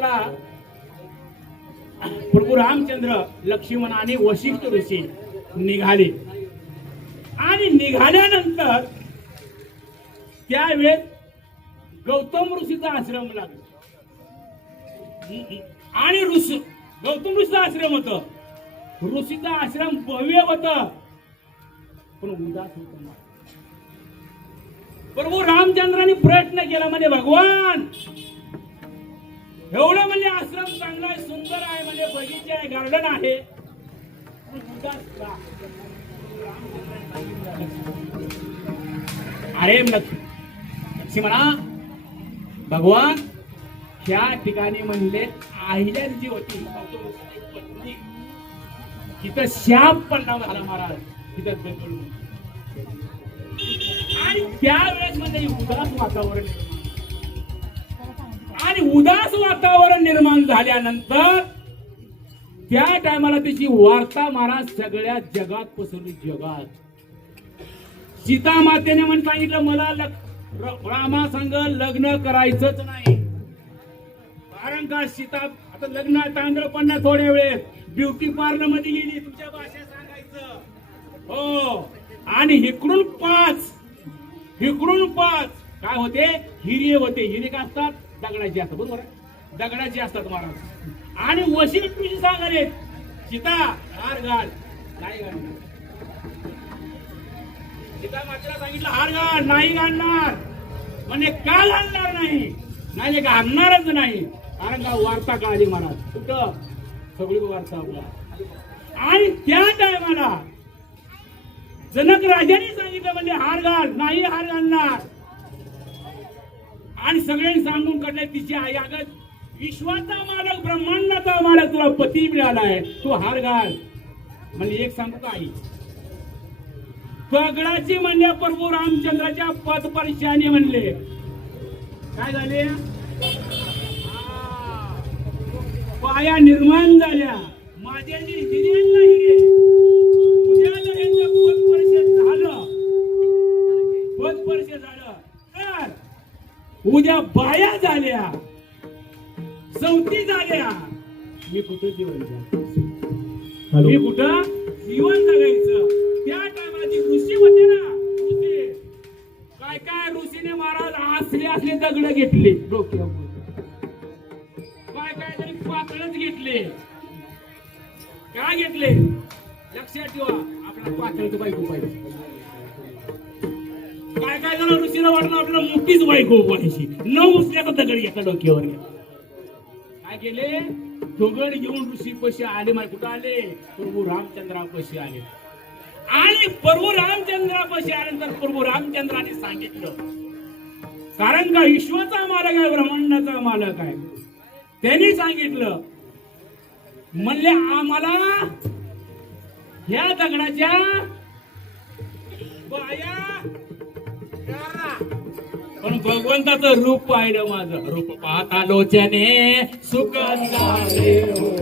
वनातला प्रभू रामचंद्र लक्ष्मण आणि वशिष्ठ ऋषी निघाले. आणि निघाल्यानंतर त्यावेळेस गौतम ऋषीचा आश्रम लागला. आणि ऋषी गौतम ऋषीचा आश्रम होत. ऋषीचा आश्रम भव्य होत. पण उदास होत प्रभू रामचंद्राने प्रयत्न केला म्हणजे भगवान एवढं म्हणजे आश्रम चांगला आहे सुंदर आहे म्हणजे बगीचे आहे गार्डन आहे. अरे लक्ष्मी म्हणा भगवान ह्या ठिकाणी म्हणले आहिल्यान जी होती पत्नी तिथं शाप परिणाम झाला महाराज तिथं बेंगळूर आणि त्यावेळेस म्हणजे उदास वातावरण आणि उदास वातावरण निर्माण झाल्यानंतर त्या टायमाला त्याची वार्ता महाराज सगळ्या जगात पसरली जगात. सीता मातेने म्हणून सांगितलं मला लग- र- रामा संग लग्न करायचंच नाही. कारण का सीता आता लग्न तांदळ पडणार थोड्या वेळेस ब्युटी पार्लरमध्ये गेली तुमच्या भाषेत सांगायचं. हो. आणि हिकडून पाच हिकडून पाच. काय होते? हिरे होते. हिरे काय असतात? दगडाचे असतात. बरोबर दगडाचे असतात महाराज. आणि वशी तुझी सांगाले सीता हार घाल. नाही घालणार. सीता मातेला सांगितलं हार घाल नाही घालणार. म्हणजे का घालणार नाही? नाही म्हणजे घालणारच नाही. कारण का वार्ता काळजी महाराज. कुठं? सगळी वार्ता आपला. आणि त्या टायमाला जनक राजाने सांगितलं म्हणजे हार घाल नाही हार घालणार. आणि सगळ्यांनी सांगून काढले तिची आई अगं विश्वाचा मालक ब्रह्मांडाचा मालक तुला पती मिळालाय तू हार घाल. म्हणजे एक सांगू का आई? पगडाची म्हणले प्रभू रामचंद्राच्या पद परिचयाने म्हणले. काय झाले? पाया निर्माण झाल्या. माझ्या जी हिरे उद्याला यांचं झालं. पद झालं. उद्या बाया झाल्या. चौथी झाल्या मी कुठं जीवन जगायचं? मी कुठं जीवन जगायचं त्या टायमाची ऋषी होते ना ऋषी. काय काय ऋषीने महाराज असले असले दगड घेतले. डोक्यावर. काय काय तरी पातळच घेतले. काय घेतले? लक्षात ठेवा आपला पातळच बायको पाहिजे. काय काय झालं? ऋषीला वाटलं आपल्याला मोठीच बायको पाहिजे न उचल्याचा दगड एका डोक्यावर काय केले? दगड घेऊन ऋषी पशी आले. माहिती कुठं आले? प्रभू रामचंद्रापाशी आले. आणि प्रभू रामचंद्रापाशी आल्यानंतर प्रभू रामचंद्राने सांगितलं कारण का विश्वाचा मालक आहे ब्रह्मांडाचा मालक आहे? त्यांनी सांगितलं म्हणले आम्हाला ह्या दगडाच्या बाया पण भगवंताचं रूप पाहिलं माझं. रूप पाहता लोचने सुख झाले हो